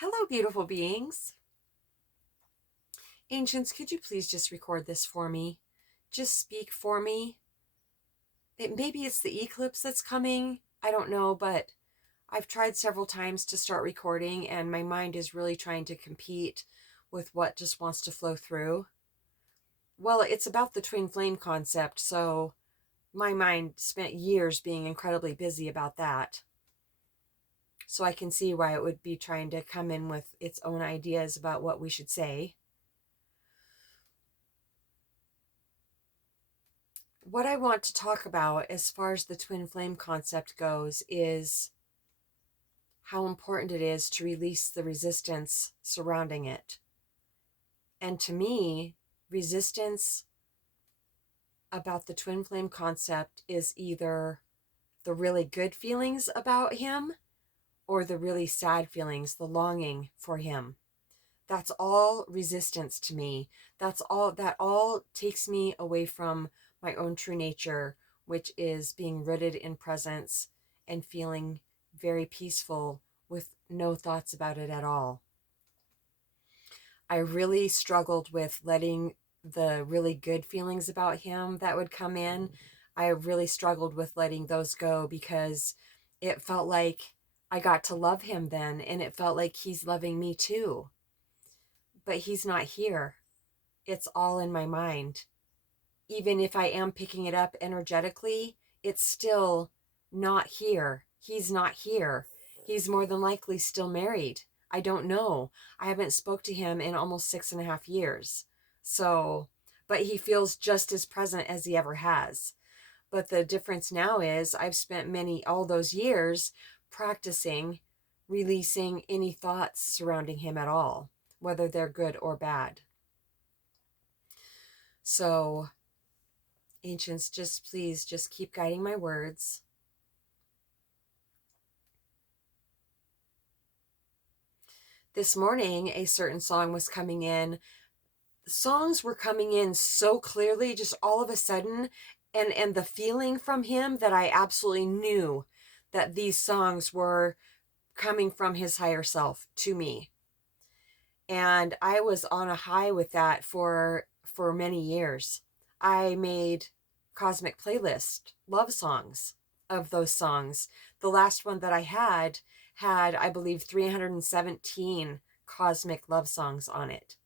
Hello, beautiful beings. Ancients, could you please just record this for me? Just speak for me. Maybe it's the eclipse that's coming. I don't know, but I've tried several times to start recording, and my mind is really trying to compete with what just wants to flow through. Well, it's about the twin flame concept, so my mind spent years being incredibly busy about that. So I can see why it would be trying to come in with its own ideas about what we should say. What I want to talk about as far as the twin flame concept goes is how important it is to release the resistance surrounding it. And to me, resistance about the twin flame concept is either the really good feelings about him or the really sad feelings, the longing for him. That's all resistance to me. That all takes me away from my own true nature, which is being rooted in presence and feeling very peaceful with no thoughts about it at all. I really struggled with letting the really good feelings about him that would come in. I really struggled with letting those go because it felt like I got to love him then, and it felt like he's loving me too. But he's not here. It's all in my mind. Even if I am picking it up energetically, it's still not here. He's not here. He's more than likely still married. I don't know. I haven't spoke to him in almost 6.5 years. So, but he feels just as present as he ever has. But the difference now is I've spent all those years practicing releasing any thoughts surrounding him at all, whether they're good or bad. So, ancients, please keep guiding my words. This morning, a certain song was coming in. Songs were coming in so clearly, just all of a sudden, and the feeling from him that I absolutely knew that these songs were coming from his higher self to me. And I was on a high with that for many years. I made cosmic playlist love songs of those songs. The last one that I had I believe 317 cosmic love songs on it.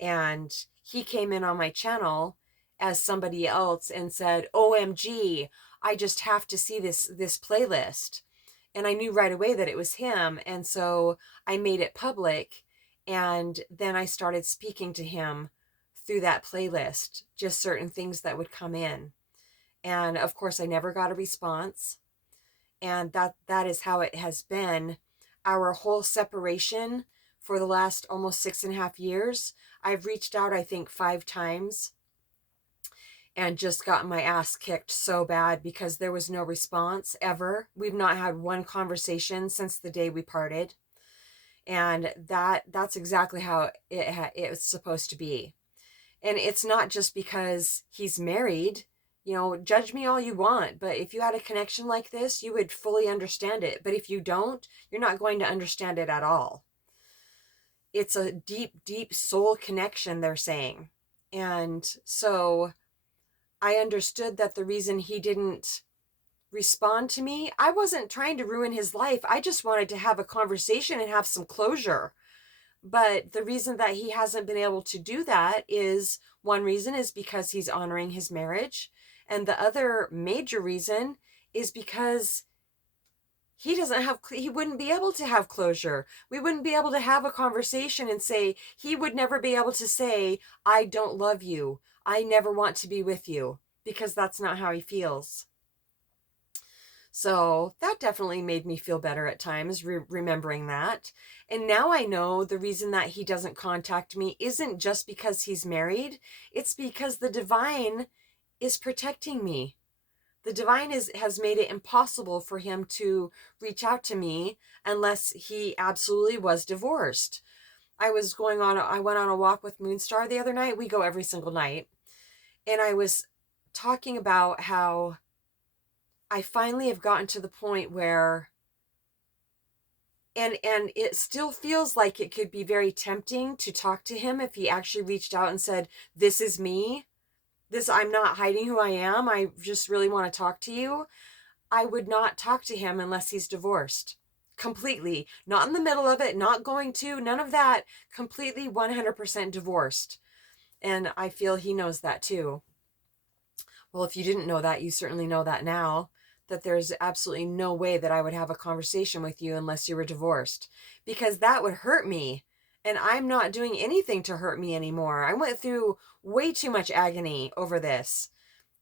And he came in on my channel as somebody else and said, OMG, I just have to see this playlist. And I knew right away that it was him, and so I made it public, and then I started speaking to him through that playlist, just certain things that would come in. And of course I never got a response, and that is how it has been. Our whole separation for the last almost 6.5 years, I've reached out, I think, 5 times and just got my ass kicked so bad because there was no response ever. We've not had one conversation since the day we parted. And that's exactly how it's supposed to be. And it's not just because he's married. You know, judge me all you want, but if you had a connection like this, you would fully understand it. But if you don't, you're not going to understand it at all. It's a deep, deep soul connection, they're saying. And so I understood that the reason he didn't respond to me, I wasn't trying to ruin his life. I just wanted to have a conversation and have some closure. But the reason that he hasn't been able to do that is, one reason is because he's honoring his marriage. And the other major reason is because he wouldn't be able to have closure. We wouldn't be able to have a conversation and say, he would never be able to say, I don't love you. I never want to be with you, because that's not how he feels. So that definitely made me feel better at times, remembering that. And now I know the reason that he doesn't contact me isn't just because he's married. It's because the divine is protecting me. The divine has made it impossible for him to reach out to me unless he absolutely was divorced. I went on a walk with Moonstar the other night. We go every single night. And I was talking about how I finally have gotten to the point where And it still feels like it could be very tempting to talk to him if he actually reached out and said, this is me. I'm not hiding who I am. I just really want to talk to you. I would not talk to him unless he's divorced. Completely. Not in the middle of it, not going to, none of that. Completely 100% divorced. And I feel he knows that too. Well, if you didn't know that, you certainly know that now, that there's absolutely no way that I would have a conversation with you unless you were divorced, because that would hurt me. And I'm not doing anything to hurt me anymore. I went through way too much agony over this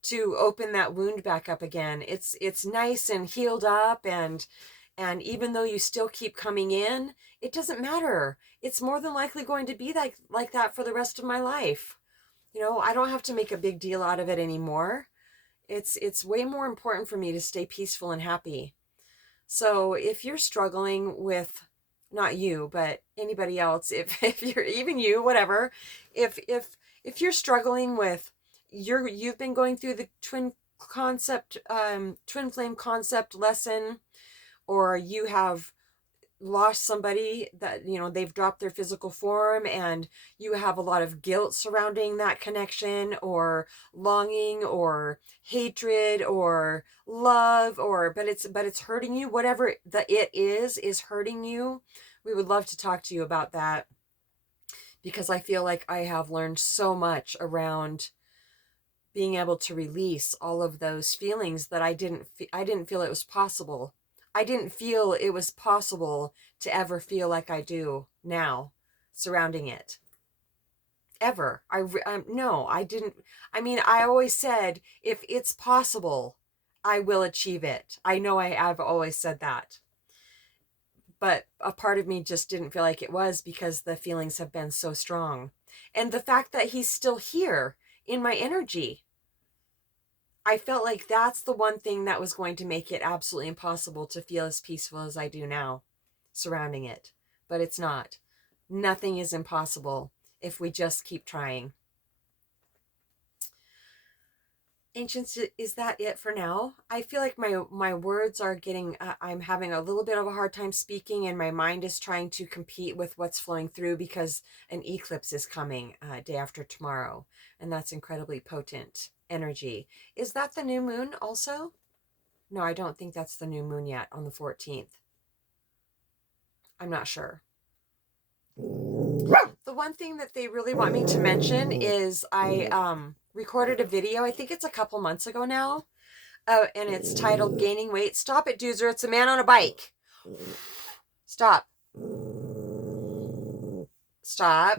to open that wound back up again. It's nice and healed up, and even though you still keep coming in, it doesn't matter. It's more than likely going to be like that for the rest of my life. I don't have to make a big deal out of it anymore. It's way more important for me to stay peaceful and happy. So if you're struggling with, not you, but anybody else, if you're, even you, whatever, if you're struggling with, you've been going through the twin flame concept lesson, or you have lost somebody that they've dropped their physical form, and you have a lot of guilt surrounding that connection, or longing, or hatred, or love, or but it's hurting you, whatever the it is hurting you, we would love to talk to you about that, because I feel like I have learned so much around being able to release all of those feelings that I didn't feel it was possible. I didn't feel it was possible to ever feel like I do now surrounding it. Ever. No, I didn't. I mean, I always said, if it's possible, I will achieve it. I know I've always said that. But a part of me just didn't feel like it was, because the feelings have been so strong. And the fact that he's still here in my energy, I felt like that's the one thing that was going to make it absolutely impossible to feel as peaceful as I do now surrounding it. But it's not. Nothing is impossible if we just keep trying. Ancients, is that it for now? I feel like my words are getting, I'm having a little bit of a hard time speaking, and my mind is trying to compete with what's flowing through, because an eclipse is coming day after tomorrow, and that's incredibly potent energy. Is that the new moon also? No, I don't think that's the new moon yet, on the 14th. I'm not sure. The one thing that they really want me to mention is I recorded a video, I think it's a couple months ago now, and it's titled Gaining Weight. Stop it, Doozer. It's a man on a bike. Stop. Stop.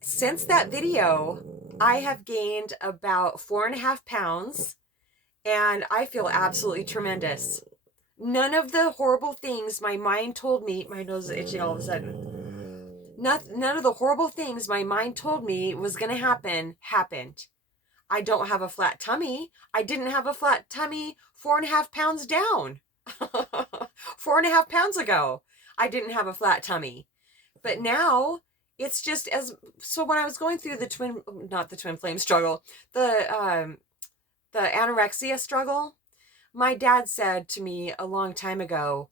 Since that video, I have gained about 4.5 pounds, and I feel absolutely tremendous. None of the horrible things my mind told me, my nose is itching all of a sudden. None of the horrible things my mind told me was going to happen, happened. I don't have a flat tummy. I didn't have a flat tummy 4.5 pounds down. 4.5 pounds ago, I didn't have a flat tummy. But now, it's just so when I was going through not the twin flame struggle, the anorexia struggle, my dad said to me a long time ago,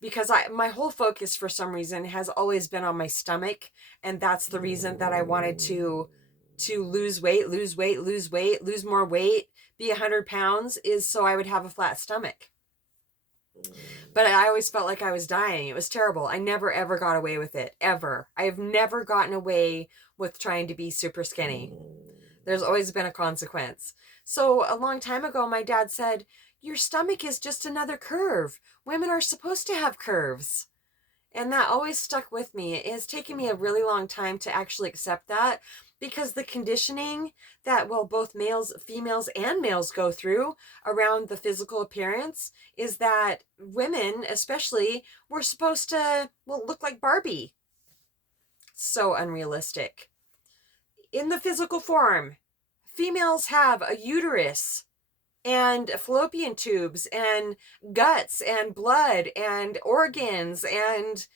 because my whole focus for some reason has always been on my stomach, and that's the reason that I wanted to lose weight, lose more weight, be 100 pounds, is so I would have a flat stomach. But I always felt like I was dying. It was terrible. I never ever got away with it, ever. I have never gotten away with trying to be super skinny. There's always been a consequence. So a long time ago, my dad said, your stomach is just another curve. Women are supposed to have curves. And that always stuck with me. It has taken me a really long time to actually accept that, because the conditioning that, well, both females and males go through around the physical appearance is that women, especially, were supposed to, well, look like Barbie. So unrealistic. In the physical form, females have a uterus and fallopian tubes and guts and blood and organs and,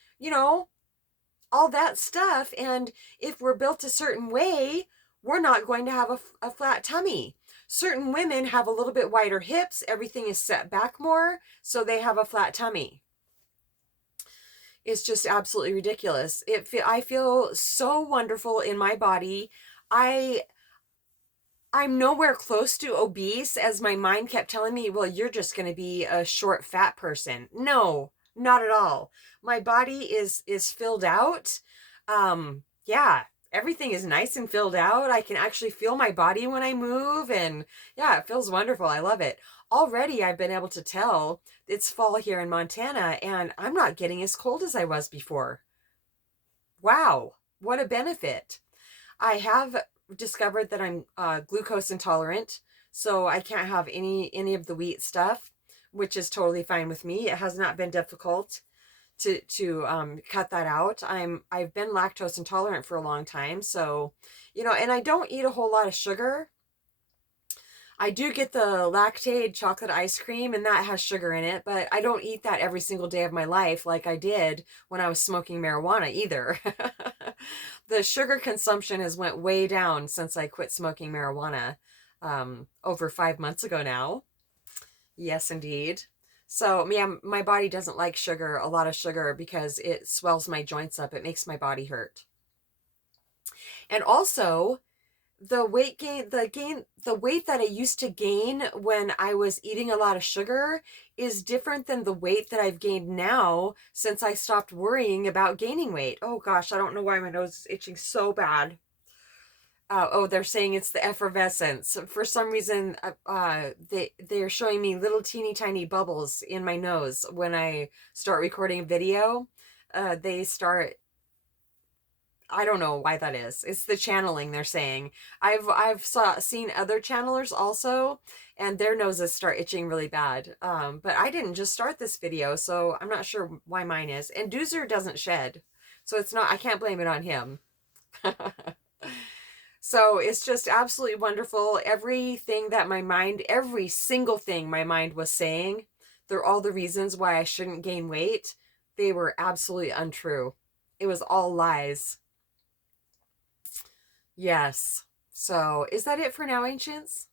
all that stuff. And if we're built a certain way, we're not going to have a flat tummy. Certain women have a little bit wider hips. Everything is set back more, so they have a flat tummy. It's just absolutely ridiculous. I feel so wonderful in my body. I I'm nowhere close to obese, as my mind kept telling me, well, you're just going to be a short fat person. No, not at all. My body is filled out. Yeah, everything is nice and filled out. I can actually feel my body when I move, and yeah, it feels wonderful. I love it. Already I've been able to tell it's fall here in Montana, and I'm not getting as cold as I was before. Wow, what a benefit. I have discovered that I'm glucose intolerant, so I can't have any of the wheat stuff, which is totally fine with me. It has not been difficult to cut that out. I've been lactose intolerant for a long time, so and I don't eat a whole lot of sugar. I do get the Lactaid chocolate ice cream, and that has sugar in it, but I don't eat that every single day of my life like I did when I was smoking marijuana either. The sugar consumption has went way down since I quit smoking marijuana over 5 months ago now. Yes, indeed. So, yeah, my body doesn't like sugar, a lot of sugar, because it swells my joints up. It makes my body hurt. And also, the weight that I used to gain when I was eating a lot of sugar is different than the weight that I've gained now since I stopped worrying about gaining weight. Oh gosh, I don't know why my nose is itching so bad. Oh, they're saying it's the effervescence. For some reason, they're showing me little teeny tiny bubbles in my nose when I start recording a video. They start, I don't know why that is. It's the channeling, they're saying. Seen other channelers also, and their noses start itching really bad. But I didn't just start this video, so I'm not sure why mine is. And Doozer doesn't shed, so it's not. I can't blame it on him. So it's just absolutely wonderful. Everything that my mind, every single thing my mind was saying, they're all the reasons why I shouldn't gain weight. They were absolutely untrue. It was all lies. Yes. So, is that it for now, ancients?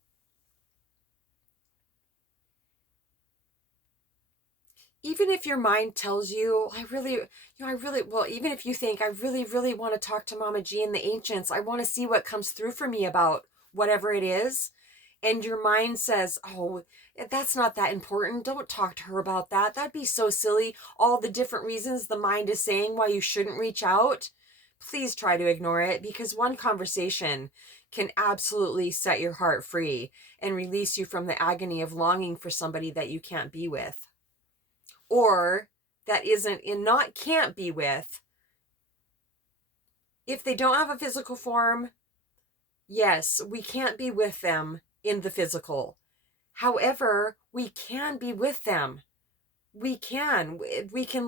Even if your mind tells you, well, even if you think, I really, really want to talk to Mama G and the ancients, I want to see what comes through for me about whatever it is. And your mind says, oh, that's not that important. Don't talk to her about that. That'd be so silly. All the different reasons the mind is saying why you shouldn't reach out. Please try to ignore it, because one conversation can absolutely set your heart free and release you from the agony of longing for somebody that you can't be with, or that isn't in not can't be with. If they don't have a physical form, yes, we can't be with them in the physical. However, we can be with them. We can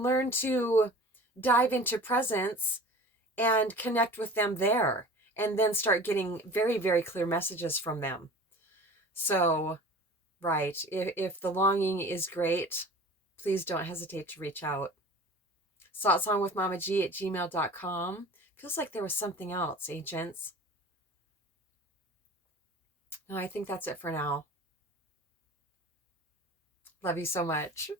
learn to dive into presence and connect with them there, and then start getting very, very clear messages from them. So, right, if the longing is great, please don't hesitate to reach out. satsangwithmamaG@gmail.com. Feels like there was something else, ancients. No, I think that's it for now. Love you so much.